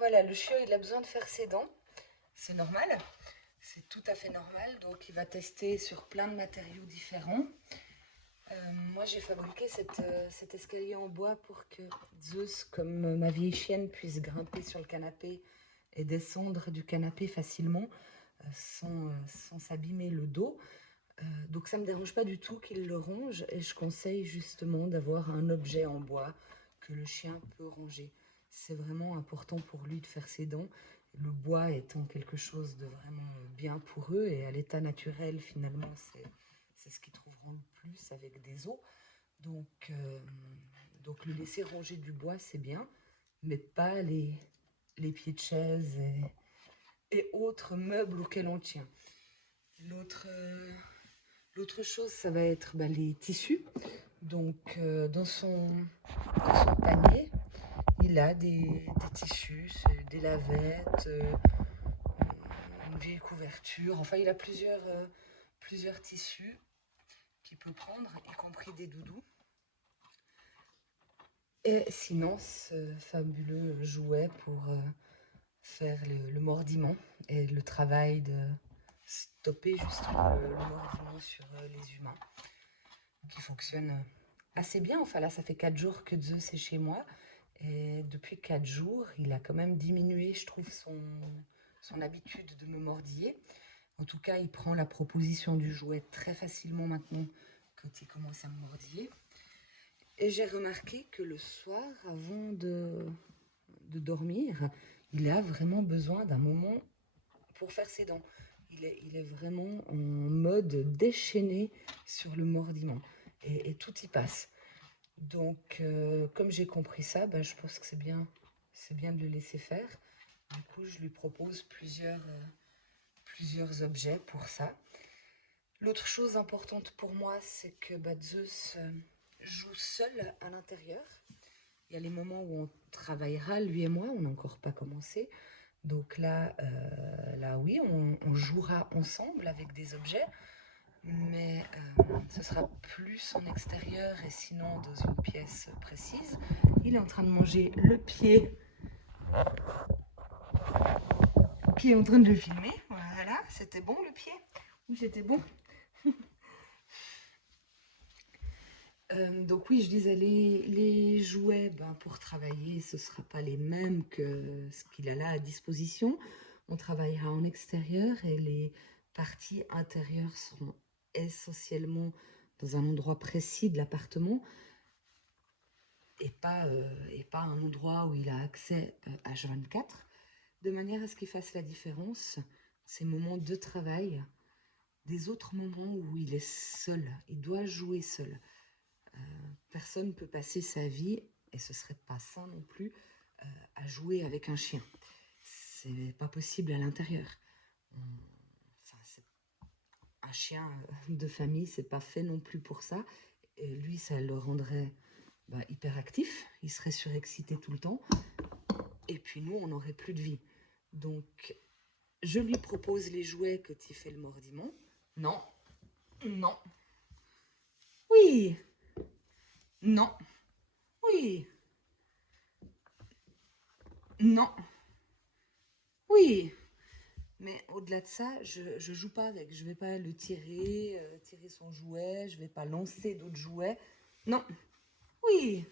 Voilà, le chiot, il a besoin de faire ses dents. C'est normal, c'est tout à fait normal. Donc, il va tester sur plein de matériaux différents. Moi, j'ai fabriqué cet escalier en bois pour que Zeus, comme ma vieille chienne, puisse grimper sur le canapé et descendre du canapé facilement sans s'abîmer le dos. Donc ça ne me dérange pas du tout qu'il le ronge et je conseille justement d'avoir un objet en bois que le chien peut ranger. C'est vraiment important pour lui de faire ses dents, le bois étant quelque chose de vraiment bien pour eux et à l'état naturel finalement c'est ce qu'ils trouveront le plus avec des os. Donc, euh, donc le laisser ranger du bois c'est bien, mais pas les pieds de chaise et autres meubles auxquels on tient. L'autre L'autre chose, ça va être les tissus. Donc, dans son panier, il a des tissus, des lavettes, une vieille couverture. Enfin, il a plusieurs tissus qu'il peut prendre, y compris des doudous. Et sinon, ce fabuleux jouet pour faire le mordiment et le travail de stopper justement le mordiment sur les humains, qui fonctionne assez bien. Enfin là, ça fait 4 jours que Zeus est chez moi. Et depuis 4 jours, il a quand même diminué, je trouve, son habitude de me mordiller. En tout cas, il prend la proposition du jouet très facilement maintenant quand il commence à me mordiller. Et j'ai remarqué que le soir, avant de dormir, il a vraiment besoin d'un moment pour faire ses dents. Il est vraiment en mode déchaîné sur le mordiment. Et tout y passe. Donc, comme j'ai compris ça, je pense que c'est bien de le laisser faire. Du coup, je lui propose plusieurs objets pour ça. L'autre chose importante pour moi, c'est que Zeus joue seul à l'intérieur. Il y a les moments où on travaillera, lui et moi, on n'a encore pas commencé. Donc là oui, on jouera ensemble avec des objets, mais ce sera plus en extérieur et sinon dans une pièce précise. Il est en train de manger le pied qui est en train de le filmer. Voilà, c'était bon le pied? Oui, c'était bon. Donc oui, je disais, les jouets pour travailler, ce ne sera pas les mêmes que ce qu'il a là à disposition. On travaillera en extérieur et les parties intérieures seront essentiellement dans un endroit précis de l'appartement et pas un endroit où il a accès H24, de manière à ce qu'il fasse la différence, ces moments de travail, des autres moments où il est seul, il doit jouer seul. Personne ne peut passer sa vie, et ce serait pas sain non plus, à jouer avec un chien. C'est pas possible à l'intérieur. Un chien de famille, c'est pas fait non plus pour ça. Et lui, ça le rendrait hyper actif. Il serait surexcité tout le temps. Et puis nous, on n'aurait plus de vie. Donc, je lui propose les jouets quand il fait le mordiment. Non, non, oui, non, oui, non, oui. Mais au-delà de ça, je joue pas avec. Je vais pas le tirer son jouet. Je vais pas lancer d'autres jouets. Non. Oui.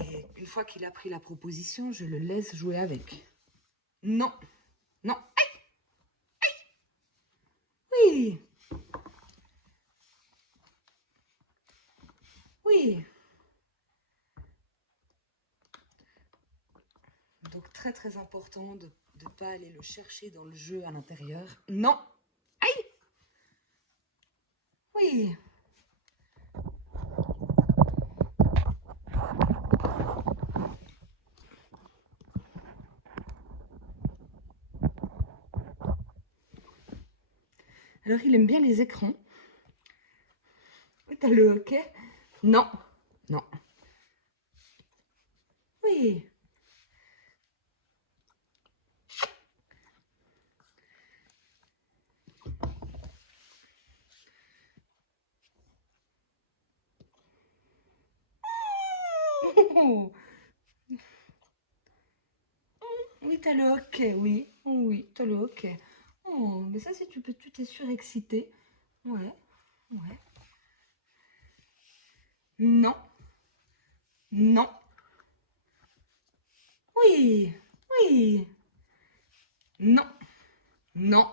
Et une fois qu'il a pris la proposition, je le laisse jouer avec. Non. Non. Oui. Oui. Donc très très important de ne pas aller le chercher dans le jeu à l'intérieur. Non. Aïe. Oui. Alors il aime bien les écrans. T'as le hockey? Non. Non. Oui. Oui, t'as le OK, oui. Oh, oui, t'as le OK. Oh, mais ça, si tu t'es surexcité. Ouais, ouais. Non, non. Oui, oui. Non, non.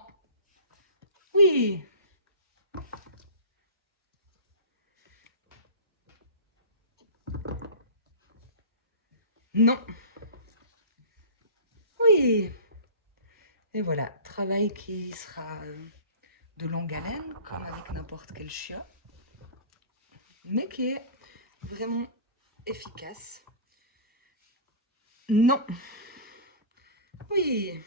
Oui, non. Oui. Et voilà, travail qui sera de longue haleine, comme avec n'importe quel chien, mais qui est vraiment efficace. Non. Oui.